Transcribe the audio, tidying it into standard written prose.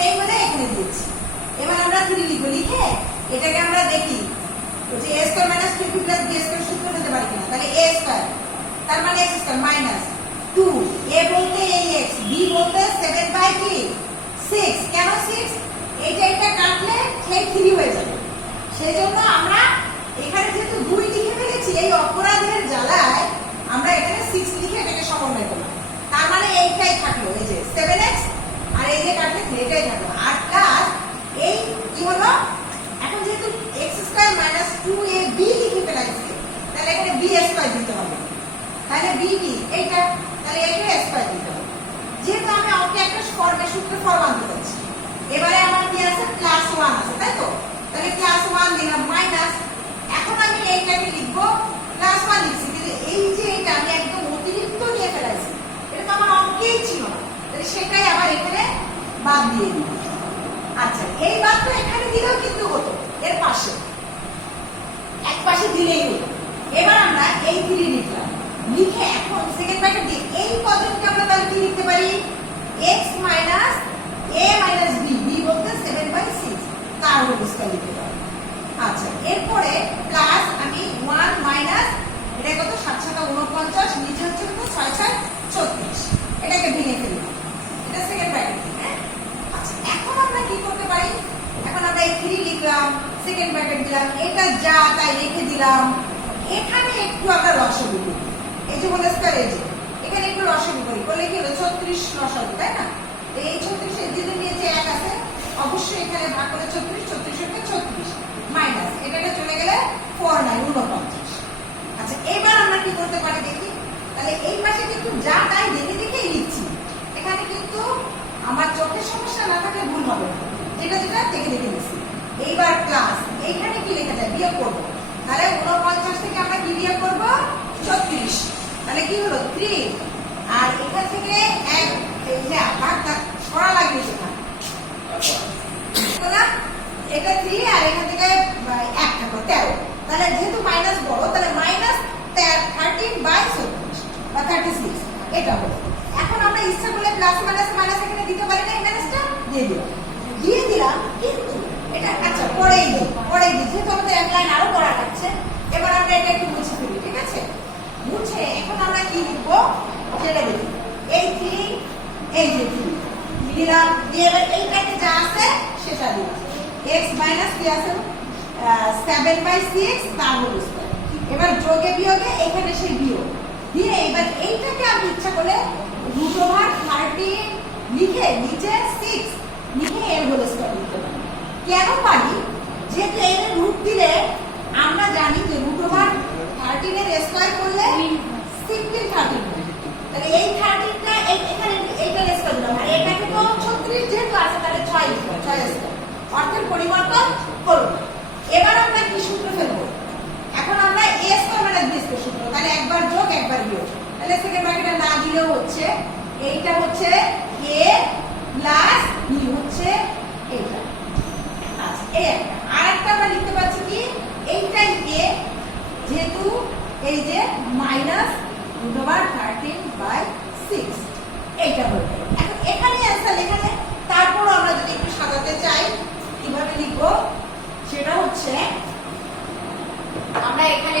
নেই বলে এখানে দিয়েছি। এবার আমরা 3 লিখবো, লিখে এটাকে আমরা দেখি যে a square minus 2b plus b square সূত্র নিতে পারি কিনা। তাহলে a স্কয়ার তার মানে x স্কয়ার মাইনাস 2, a বলতে ax, b বলতে 7/6। কেন 6? এটা কাটলে সেই 3 হয়ে যাবে। সেজন্য আমরা এখানে যেহেতু 2 লিখে ফেলেছি, এই অপরাধের জ্বালায় আমরা এখানে 6 লিখে এটাকে সমন্বয় করলাম। তার মানে এইটাই থাকলো, এই যে 7x আর এই যে কাটলে এটাই থাকলো। আর প্লাস এই কি হলো, এখন যেহেতু x স্কয়ার মাইনাস 2ab লিখে ফেলাইছি, তাহলে এখানে b স্কয়ার দিতে হবে। তাহলে b কি এইটা, তাহলে এটা স্কয়ার দিতে হবে। যেহেতু আমি অঙ্কে একটা ফর্মে সূত্র ফর্ম আনতে যাচ্ছি, এবারে আমার কি আছে প্লাস 1 আছে, তাই তো? তাহলে প্লাস 1 দিলাম মাইনাস, এখন আমি এইটাকে লিখবো প্লাস 1 লিখছি, কিন্তু এই যে এটা আমি একদম অতিরিক্ত নিয়ে ফেলাইছি, এটা তো আমার অঙ্কেই ছিল না, তাহলে সেটাই আবার এখানে বাদ দিয়ে দিই। আচ্ছা, এই বাদ তো এখানে দিলেও কিন্তু হতো, এর পাশে এক পাশে দিলেই হতো। এবার আমরা এই 3 লিখলাম, লিখে এখন সেকেন্ড ব্র্যাকেট দিয়ে এই পদকে আমরা তাহলে কি লিখতে পারি, x minus a minus b, b বলতে 7/6 তার হোল স্কয়ার লিখতে পারি। আচ্ছা, এরপরে প্লাস আমি 1 মাইনাস এটা কত 7 7 49, নিচে হচ্ছে কত 6 6 36, এটাকে ভেঙে ফেলি, এটা সেকেন্ড ব্র্যাকেট দিয়ে। হ্যাঁ, আচ্ছা, এখন আমরা কি করতে পারি, এখন আমরা এই 3 লিখলাম, সেকেন্ড ব্র্যাকেট দিলাম, এটা যা তাই রেখে দিলাম। এখানে একটু আমরা লসাগু করি, এই যে হোল স্কয়ার, এই যে এখানে একটু লসাগু করি, করলে কি হলো 36 লসাগু, তাই না? এই 36 এর দিকে নিচে 1 আছে, অবশ্যই এখানে ভাগ করে 36, 36 এর 36 মাইনাস এটাকে চলে গেলে 4 9 49। আচ্ছা, এবার আমরা কি করতে পারি দেখি, তাহলে এই পাশে কিন্তু যা তাই দেখে দেখেই লিখছি, এখানে কিন্তু আমার চোখের সমস্যা না থাকলে ভুল হবে না, যেটা যেটা দেখে দেখে লিখছি। এইবার প্লাস এইখানে কি লেখা যায়, বিয়োগ করব, তাহলে 49 থেকে আমরা কি বিয়োগ করব 36, তাহলে কি হলো 3, আর এখান থেকে 1 এই যে ভাগটা সরা লাগবে সেখানে, এটা 3 আর এখান থেকে 1 থাকলো 13, তাহলে যেহেতু মাইনাস বড়, তাহলে মাইনাস 13/36 বা 36 এটা হলো। এখন আমরা ইচ্ছা করলে প্লাস মাইনাস মাইনাস এখানে দিতে পারি না, এই মাইনাসটা দিয়ে দিলাম, কিন্তু এটা আচ্ছা পরেই দিই যেহেতু আমাদের এক লাইন আরো পড়া আছে। এবার আমরা এটা একটু মুছে ফেলি, ঠিক আছে? মুছে এখন আমরা কি লিখবো সেটা দেখি, এই 3 এই যে 3 দিলাম, দিয়ে এবার এইটাকে যা আছে সেটা দিলাম, x মাইনাস কি আছে 7/6 তার হোল স্কয়ার। এবার যোগে বিয়োগে এখানে সেই বিয়োগ দিয়ে এবার এইটাকে আমি ইচ্ছা করলে √13 লিখে নিচে 6 লিখে এর হোল স্কয়ার লিখতে পারি। কেন পারি, যেহেতু এর রুট দিলে আমরা জানি যে √13 এর স্কয়ার করলে সিম্পল 13, তাহলে এই 13টা এখানে এইটার স্কয়ার দিলাম, আর এটাকে তো 36 যেহেতু আছে তাহলে 6 স্কয়ার, অর্থের পরিবর্তন করব। এবার আমরা কি সূত্র ফেলবো, এখন আমরা a square minus b square সূত্র, তাহলে একবার যোগ একবার বিয়োগ, তাহলে সেকেন্ড ব্র্যাকেটে না দিলেও হচ্ছে, এইটা হচ্ছে a প্লাস b হচ্ছে এইটা। আচ্ছা, এই একটা আরেকটা আমরা লিখতে পাচ্ছি কি, এইটাই a, যেহেতু এই যে মাইনাস √13/6 এইটা হলো। এখন এখানে অ্যানসার লেখা যায়, তারপর আমরা যদি একটু সাজাতে চাই কিভাবে লিখবো, সেটা হচ্ছে আমরা এখানে